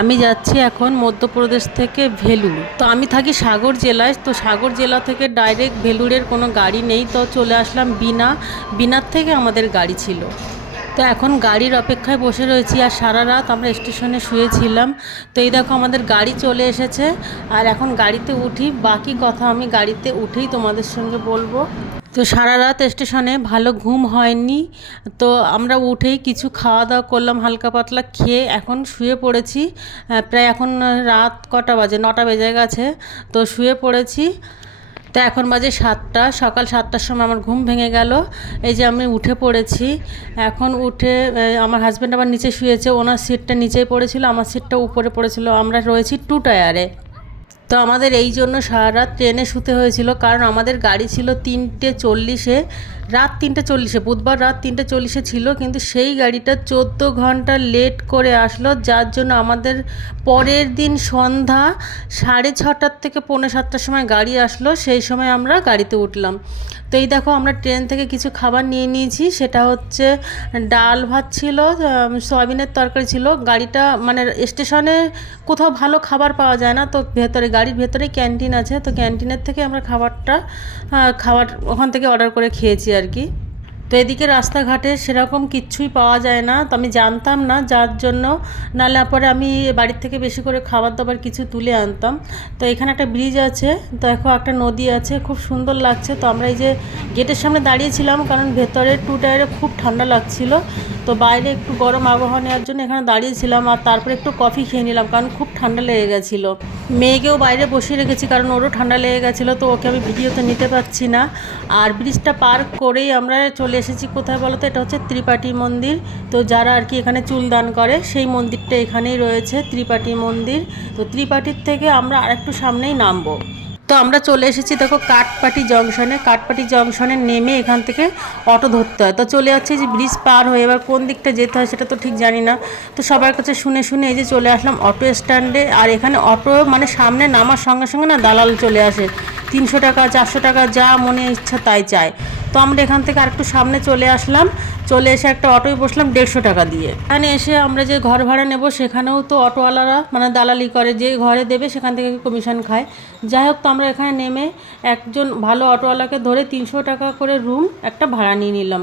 আমি যাচ্ছি এখন মধ্যপ্রদেশ থেকে ভেলুর। তো আমি থাকি সাগর জেলায়, তো সাগর জেলা থেকে ডাইরেক্ট ভেলুরের কোনো গাড়ি নেই। তো চলে আসলাম বিনা, বিনার থেকে আমাদের গাড়ি ছিল। তো এখন গাড়ির অপেক্ষায় বসে রয়েছি আর সারা রাত আমরা স্টেশনে শুয়েছিলাম। তো এই দেখো আমাদের গাড়ি চলে এসেছে। আর এখন গাড়িতে উঠি। বাকি কথা আমি গাড়িতে উঠেই তোমাদের সঙ্গে বলব। তো সারা রাত স্টেশনে ভালো ঘুম হয়নি। তো আমরা উঠেই কিছু খাওয়া দাওয়া করলাম, হালকা পাতলা খেয়ে এখন শুয়ে পড়েছি। প্রায় এখন রাত কটা বাজে? নটা বেজে গেছে। তো শুয়ে পড়েছি। তো এখন বাজে সাতটা। সকাল সাতটার সময় আমার ঘুম ভেঙে গেল। এই যে আমি উঠে পড়েছি। এখন উঠে আমার হাজব্যান্ড আবার নিচে শুয়েছে। ওনার সিটটা নিচেই পড়েছিল, আমার সিটটা উপরে পড়েছিল। আমরা রয়েছি টু টায়ারে তো আমাদের এই জন্য সারা রাত ট্রেনে শুতে হয়েছিল, কারণ আমাদের গাড়ি ছিল তিনটে চল্লিশে। রাত তিনটে চল্লিশে, বুধবার রাত তিনটে চল্লিশে ছিল, কিন্তু সেই গাড়িটা চোদ্দ ঘণ্টা লেট করে আসলো, যার জন্য আমাদের পরের দিন সন্ধ্যা সাড়ে ছটার থেকে পৌনে সাতটার সময় গাড়ি আসলো, সেই সময় আমরা গাড়িতে উঠলাম। তো এই দেখো, আমরা ট্রেন থেকে কিছু খাবার নিয়ে নিয়েছি, সেটা হচ্ছে ডাল ভাত ছিল সয়াবিনের তরকারি ছিল, গাড়িটা মানে স্টেশনে কোথাও ভালো খাবার পাওয়া যায় না, তো ভেতরে, গাড়ির ভেতরে ক্যান্টিন আছে, তো ক্যান্টিনের থেকে আমরা খাবারটা খাবার ওখান থেকে অর্ডার করে খেয়েছি আর কি তো এদিকে রাস্তাঘাটে সেরকম কিচ্ছুই পাওয়া যায় না। তো আমি জানতাম না, যার জন্য নাহলে পরে আমি বাড়ির থেকে বেশি করে খাবার দাবার কিছু তুলে আনতাম। তো এখানে একটা ব্রিজ আছে তো এখন একটা নদী আছে, খুব সুন্দর লাগছে। তো আমরা এই যে গেটের সামনে দাঁড়িয়েছিলাম কারণ ভেতরে টু টায়ারে খুব ঠান্ডা লাগছিল। তো বাইরে একটু গরম আবহাওয়া নেওয়ার জন্য এখানে দাঁড়িয়েছিলাম আর তারপরে একটু কফি খেয়ে নিলাম কারণ খুব ঠান্ডা লেগে গেছিল। মেয়েকেও বাইরে বসিয়ে রেখেছি কারণ ওরও ঠান্ডা লেগে গেছিল তো ওকে আমি ভিডিওতে নিতে পারছি না। আর ব্রিজটা পার করেই আমরা চলে এসেছি কোথায় বলো তো এটা হচ্ছে ত্রিপাঠী মন্দির। তো যারা আর কি এখানে চুল দান করে সেই মন্দিরটা এখানেই রয়েছে ত্রিপাঠী মন্দির। তো ত্রিপাঠীর থেকে আমরা আরেকটু সামনেই নামবো। তো আমরা চলে এসেছি, দেখো, কাঠপাটি জংশনে। কাঠপাটি জংশনে নেমে এখান থেকে অটো ধরতে হয়। তো চলে যাচ্ছে যে ব্রিজ পার হয়ে, এবার কোন দিকটা যেতে হয় সেটা তো ঠিক জানি না। তো সবার কাছে শুনে শুনে এই যে চলে আসলাম অটো স্ট্যান্ডে। আর এখানে অটো মানে সামনে নামার সঙ্গে সঙ্গে না দালাল চলে আসে। তিনশো টাকা, চারশো টাকা, যা মনে ইচ্ছা তাই চায়। তো আমরা এখান থেকে আরেকটু সামনে চলে আসলাম। চলে এসে একটা অটোয় বসলাম দেড়শো টাকা দিয়ে। এখানে এসে আমরা যে ঘর ভাড়া নেব, সেখানেও তো অটোওয়ালারা মানে দালালি করে, যে ঘরে দেবে সেখান থেকে কমিশন খায়। যাই হোক, তো আমরা এখানে নেমে একজন ভালো অটোওয়ালাকে ধরে তিনশো টাকা করে রুম একটা ভাড়া নিয়ে নিলাম।